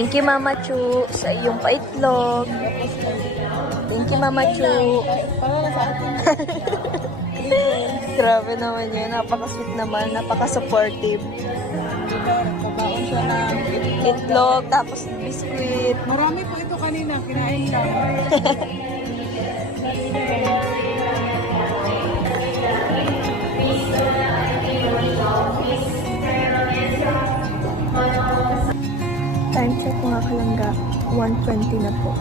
Thank you, Mama Chu, sa iyong paitlog. Thank you, Mama Chu. Para na sa atin. Grabe naman yun. Napaka-sweet naman. Napaka-supportive. Nagpabaon siya ng Itlog, tapos biskuit. Marami po ito kanina, kinain lang. Time check mga kalangga. 1:20 na po.